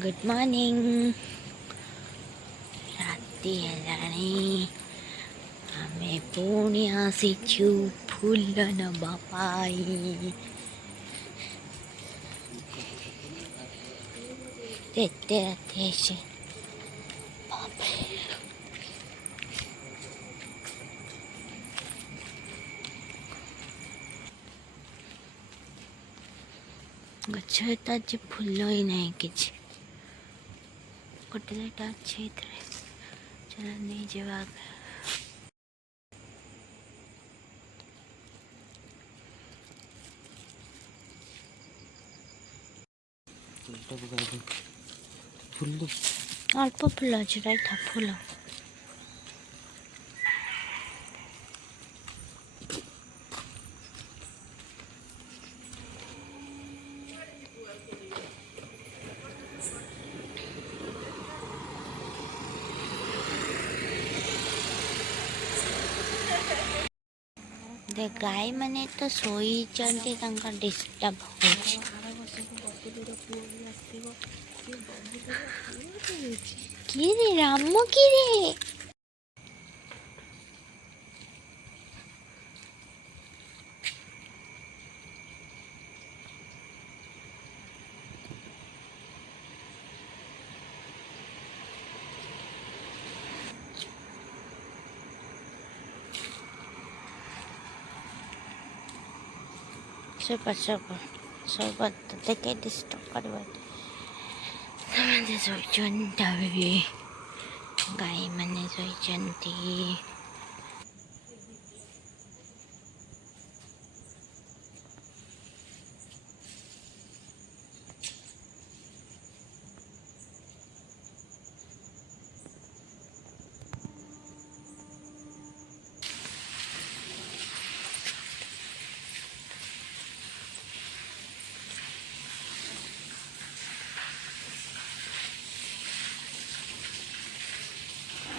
Good morning. राति हेलाणी आमे पुणी आसीचु फूलन बापाई। तेते राते छे बापरे। गछ ताजे फूल ही नहीं किछ गोटे दुईटा अच्छे चल नहीं जावा। फुल अल्प फूल अच्छे राइटा फूल दे गाय मैंने तो सोई डिस्टर्ब हो राम की रे सब देखे डिस्टर्ब करवा गाय मैंने सोई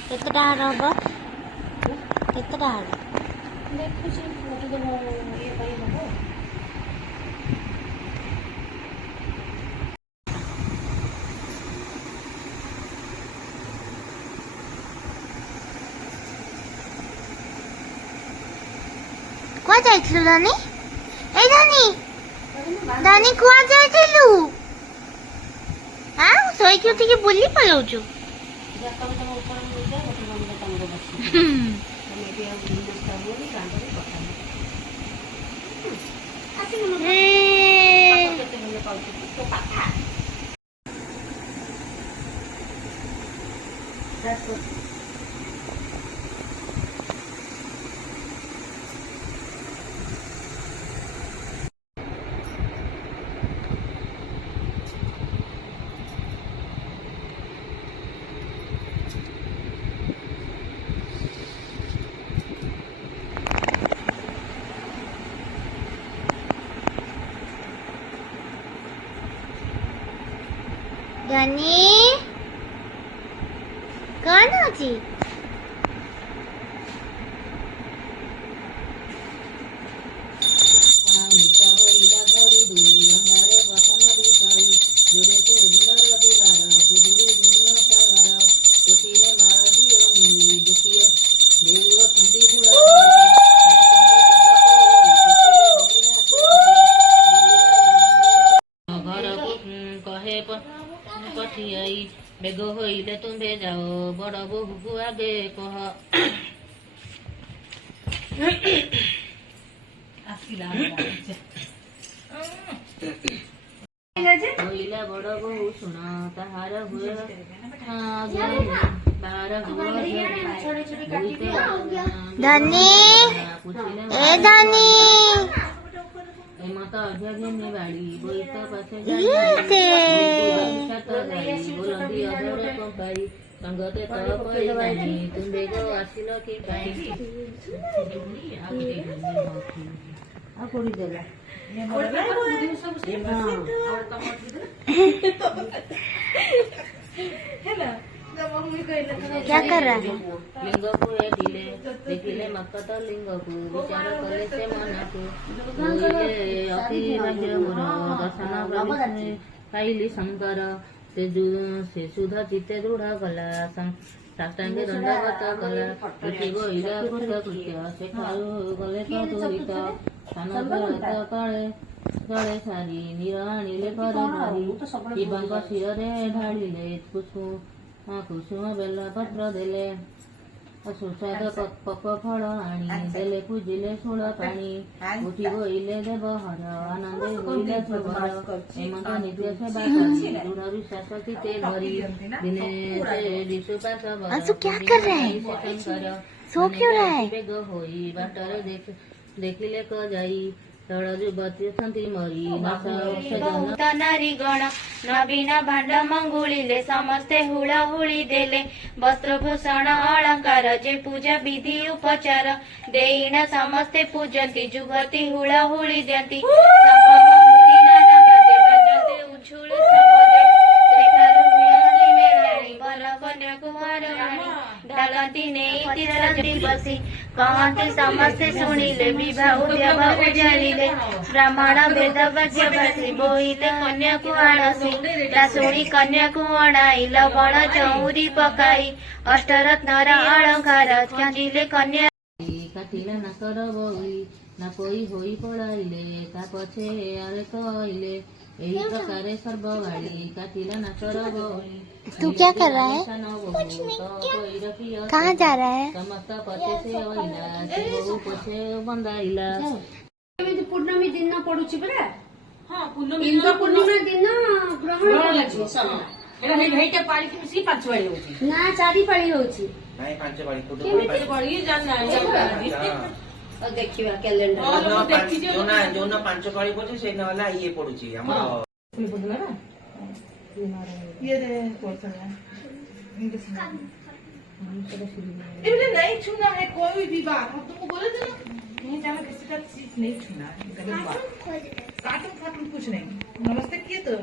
केतटा हम केतटा कुआ जाइथिलु दानी ए दानी दानी कुआ जाइथिलु हां सोई के उठी के बुली पलाउछु दानी कौन हो जी बेग होइले तुम्हें जाओ बड़ बोहू को आगे कह होइला बड़ बोहू सुन ताहार हुए दानी ए दानी माता अझने बाड़ी बोईत पासे बोलती अधरे कंपाई संगते तल पड़ी तुम बेगो आसिल कि क्या कर रहा है लिंग को दिले देखिले मकत लिंग को विचार कले से मन को अति राज्य मोर दर्शन पाइली शंकर ସେ ସୁଧା ଚିତ୍ତେ ଦୃଢ଼ କଲା ସାଷ୍ଟାଙ୍ଗେ ଦଣ୍ଡବତ କଲା ଉଠି ଗୋଇଲା କୃତ୍ୟ ସେଠାରୁ ଗଲେ ତ ତୁରିତ ସ୍ଥାନ ଦୂରତ ତଳେ ସାରି ନୀର ଆଣିଲେ ପରେ ଧରି ଶିବଙ୍କ ଶିରରେ ଢାଳିଲେ କୁସୁମ ବେଲ ପତ୍ର ଦେଲେ ସୁସ୍ୱାଦ ପପ ଫଳ ଆଣି ଦେଲେ ପୂଜିଲେ ଶୂଳ ପାଣି ଉଠି ବୋଇଲେ ଦେବ ହର ଆନନ୍ଦେ ହୋଇଲେ ସବର ଏମନ୍ତ ନିତ୍ୟ ସେବା କରି ଦୃଢ଼ ବିଶ୍ୱାସ ଚିତେ ଧରି ଦିନେ ସେ ବିଶୁପାସ ବେଗ ହୋଇ ବାଟରେ ଦେଖିଲେ କ ଯାଇ ତଳ ଯୁବତୀ ଅଛନ୍ତି ମରି ବହୁତ ନାରୀ ଗଣ ନବୀନ ଭାଣ୍ଡ ମଙ୍ଗୁଳିଲେ ସମସ୍ତେ ହୁଳ ହୁଳି ଦେଲେ ବସ୍ତ୍ରଭୂଷଣ ଅଳଙ୍କାର ଯେ ପୂଜା ବିଧି ଉପଚାର ଦେଇଣ ସମସ୍ତେ ପୂଜନ୍ତି ଯୁବତୀ ହୁଳ ହୁଳି ଦିଅନ୍ତି ଉଛୁଳ ଶବଦେ ସେଠାରୁ ହୁଅନ୍ତି ମେଳାଣି ଭଲ କନ୍ୟାକୁ ହରଣୀ ଡାଲନ୍ତି ନେଇ ତୀରରେ ବସି କହନ୍ତି ସମସ୍ତେ ଶୁଣିଲେ ବିବାହ ଉଦ୍ୟମ ଉଜାରିଲେ ବ୍ରାହ୍ମଣ ବେଦ ବାକ୍ୟ ବାସି ବୋଇଲେ କନ୍ୟାକୁ ଆଣସି ତା ଶୁଣି କନ୍ୟାକୁ ଅଣାଇ ଲବଣ ଚଉରି ପକାଇ ଅଷ୍ଟରତ୍ନର ଅଳଙ୍କାର ଚାନ୍ଦିଲେ କନ୍ୟା କାଟିଲା ନାକର ବଉଳି ନା ପୋଇ ହୋଇ ପଳାଇଲେ ତା ପଛେ ଆଳେ କହିଲେ ଏହି ପ୍ରକାରେ ସର୍ବବାଳି କାଟିଲା ନାକର ବଉଳି। तू क्या कर रहा है? कहाँ जा रहा है? ସମସ୍ତ ପଛେ ସେ ଅଇଲା ସେ ବହୁ ପଛେ ବନ୍ଦାଇଲା ପୂର୍ଣ୍ଣମୀ ଦିନ ପଡୁଛି ପରା ଇନ୍ଦ୍ର ପୂର୍ଣ୍ଣିମା ଦିନ ଗ୍ରହଣ ଲାଗୁଛି ନା 4 ପାଳି ହଉଛି ଦେଖିବା କ୍ୟାଲେଣ୍ଡର ଯୋଉନ 5 ପାଳି ପଡୁଛି ସେଇନ ହେଲା ଇଏ ପଡୁଛି ଆମର नहीं छूना है कोई भी बात हम तुमको बोले थे ना नहीं जाना किसी का चीज नहीं छूना है कार्टून कुछ नहीं नमस्ते किए तो